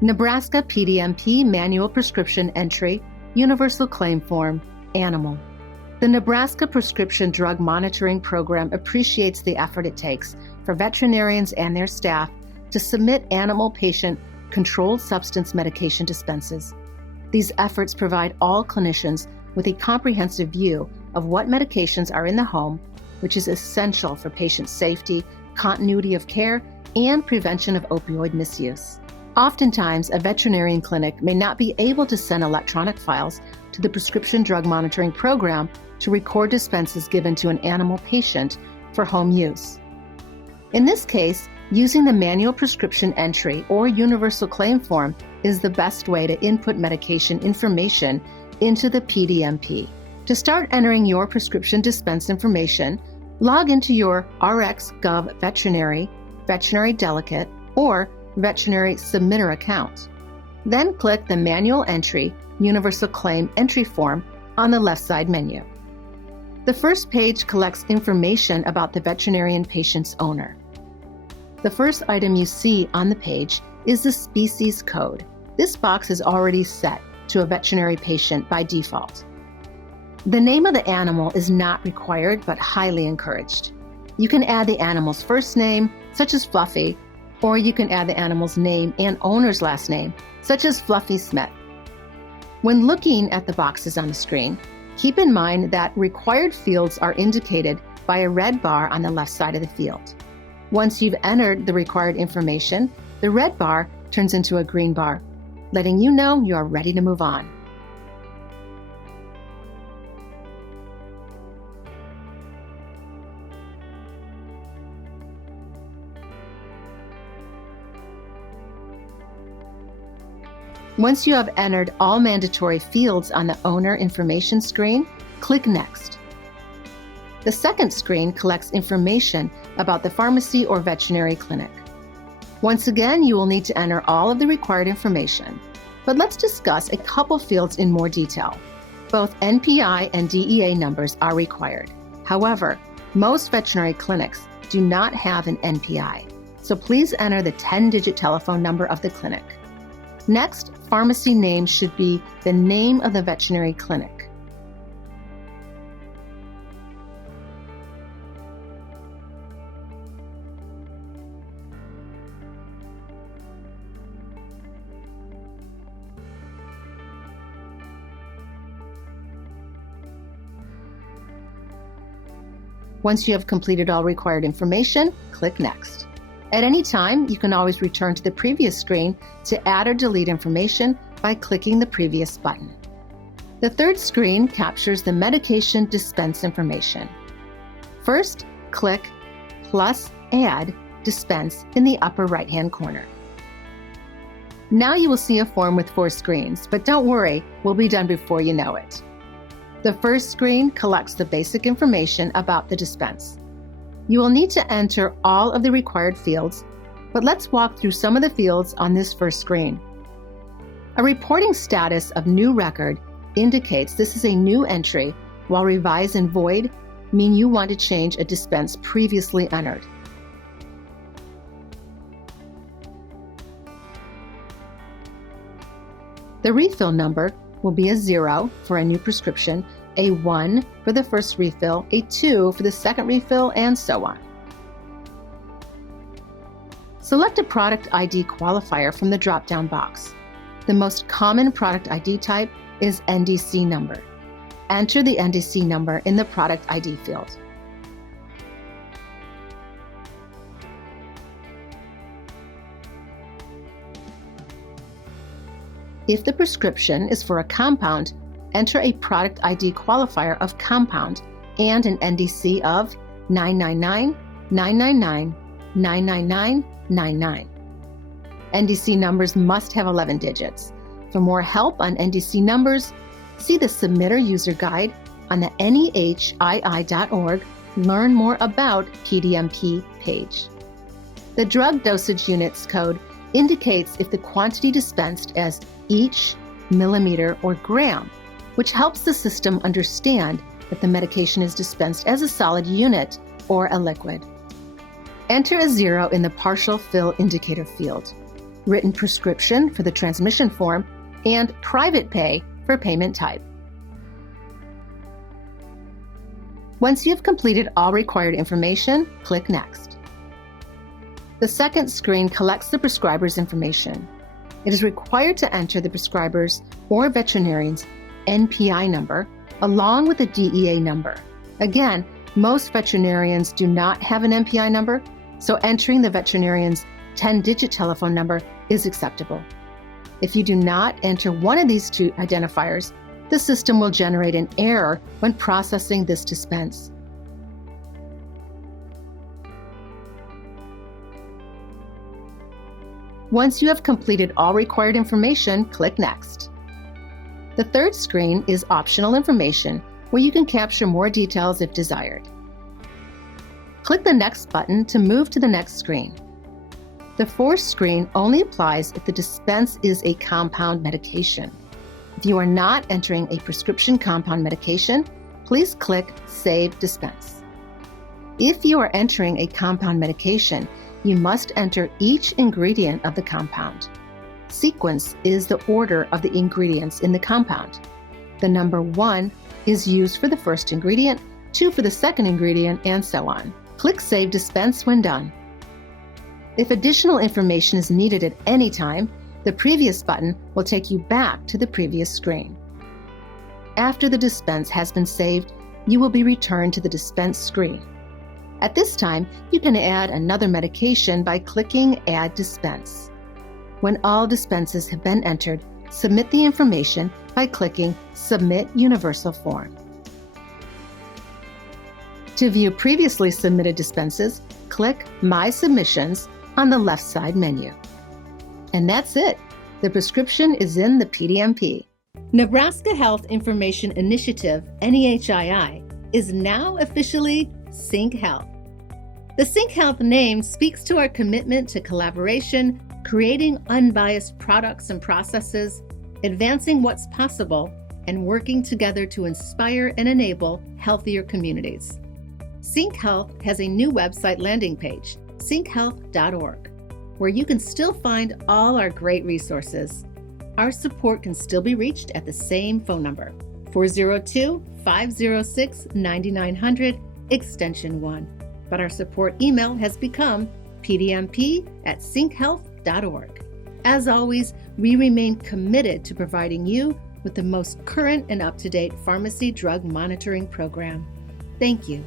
Nebraska PDMP Manual Prescription Entry, Universal Claim Form, Animal. The Nebraska Prescription Drug Monitoring Program appreciates the effort it takes for veterinarians and their staff to submit animal patient controlled substance medication dispenses. These efforts provide all clinicians with a comprehensive view of what medications are in the home, which is essential for patient safety, continuity of care, and prevention of opioid misuse. Oftentimes, a veterinarian clinic may not be able to send electronic files to the Prescription Drug Monitoring Program to record dispenses given to an animal patient for home use. In this case, using the manual prescription entry or universal claim form is the best way to input medication information into the PDMP. To start entering your prescription dispense information, log into your RxGov Veterinary, Veterinary Delegate, or Veterinary Submitter account. Then click the Manual Entry Universal Claim Entry form on the left side menu. The first page collects information about the veterinarian patient's owner. The first item you see on the page is the species code. This box is already set to a veterinary patient by default. The name of the animal is not required but highly encouraged. You can add the animal's first name, such as Fluffy, or you can add the animal's name and owner's last name, such as Fluffy Smith. When looking at the boxes on the screen, keep in mind that required fields are indicated by a red bar on the left side of the field. Once you've entered the required information, the red bar turns into a green bar, letting you know you are ready to move on. Once you have entered all mandatory fields on the owner information screen, click Next. The second screen collects information about the pharmacy or veterinary clinic. Once again, you will need to enter all of the required information, but let's discuss a couple fields in more detail. Both NPI and DEA numbers are required. However, most veterinary clinics do not have an NPI, so please enter the 10-digit telephone number of the clinic. Next, pharmacy name should be the name of the veterinary clinic. Once you have completed all required information, click Next. At any time, you can always return to the previous screen to add or delete information by clicking the previous button. The third screen captures the medication dispense information. First, click plus Add Dispense in the upper right-hand corner. Now you will see a form with 4 screens, but don't worry, we'll be done before you know it. The first screen collects the basic information about the dispense. You will need to enter all of the required fields, but let's walk through some of the fields on this first screen. A reporting status of new record indicates this is a new entry, while revise and void mean you want to change a dispense previously entered. The refill number will be a 0 for a new prescription, a 1 for the first refill, a 2 for the second refill, and so on. Select a product ID qualifier from the drop-down box. The most common product ID type is NDC number. Enter the NDC number in the product ID field. If the prescription is for a compound, enter a product ID qualifier of compound and an NDC of 999, 999, 999, 99. NDC numbers must have 11 digits. For more help on NDC numbers, see the Submitter User Guide on the NEHII.org Learn More About PDMP page. The drug dosage units code indicates if the quantity dispensed as each, millimeter, or gram, which helps the system understand if the medication is dispensed as a solid unit or a liquid. Enter a 0 in the partial fill indicator field. written prescription for the transmission form, and private pay for payment type. Once you've completed all required information, click Next. The second screen collects the prescriber's information. It is required to enter the prescriber's or veterinarian's NPI number along with a DEA number. Again, most veterinarians do not have an NPI number, so entering the veterinarian's 10-digit telephone number is acceptable. If you do not enter one of these two identifiers, the system will generate an error when processing this dispense. Once you have completed all required information, click Next. The third screen is optional information, where you can capture more details if desired. Click the Next button to move to the next screen. The fourth screen only applies if the dispense is a compound medication. If you are not entering a prescription compound medication, please click Save Dispense. If you are entering a compound medication, you must enter each ingredient of the compound. Sequence is the order of the ingredients in the compound. The number 1 is used for the first ingredient, 2 for the second ingredient, and so on. Click Save Dispense when done. If additional information is needed at any time, the previous button will take you back to the previous screen. After the dispense has been saved, you will be returned to the dispense screen. At this time, you can add another medication by clicking Add Dispense. When all dispenses have been entered, submit the information by clicking Submit Universal Form. To view previously submitted dispenses, click My Submissions on the left side menu. And that's it. The prescription is in the PDMP. Nebraska Health Information Initiative, NEHII, is now officially Sync Health. The Sync Health name speaks to our commitment to collaboration, creating unbiased products and processes, advancing what's possible, and working together to inspire and enable healthier communities. Sync Health has a new website landing page, synchealth.org, where you can still find all our great resources. Our support can still be reached at the same phone number, 402-506-9900, extension 1. But our support email has become pdmp@synchealth.org. As always, we remain committed to providing you with the most current and up-to-date pharmacy drug monitoring program. Thank you.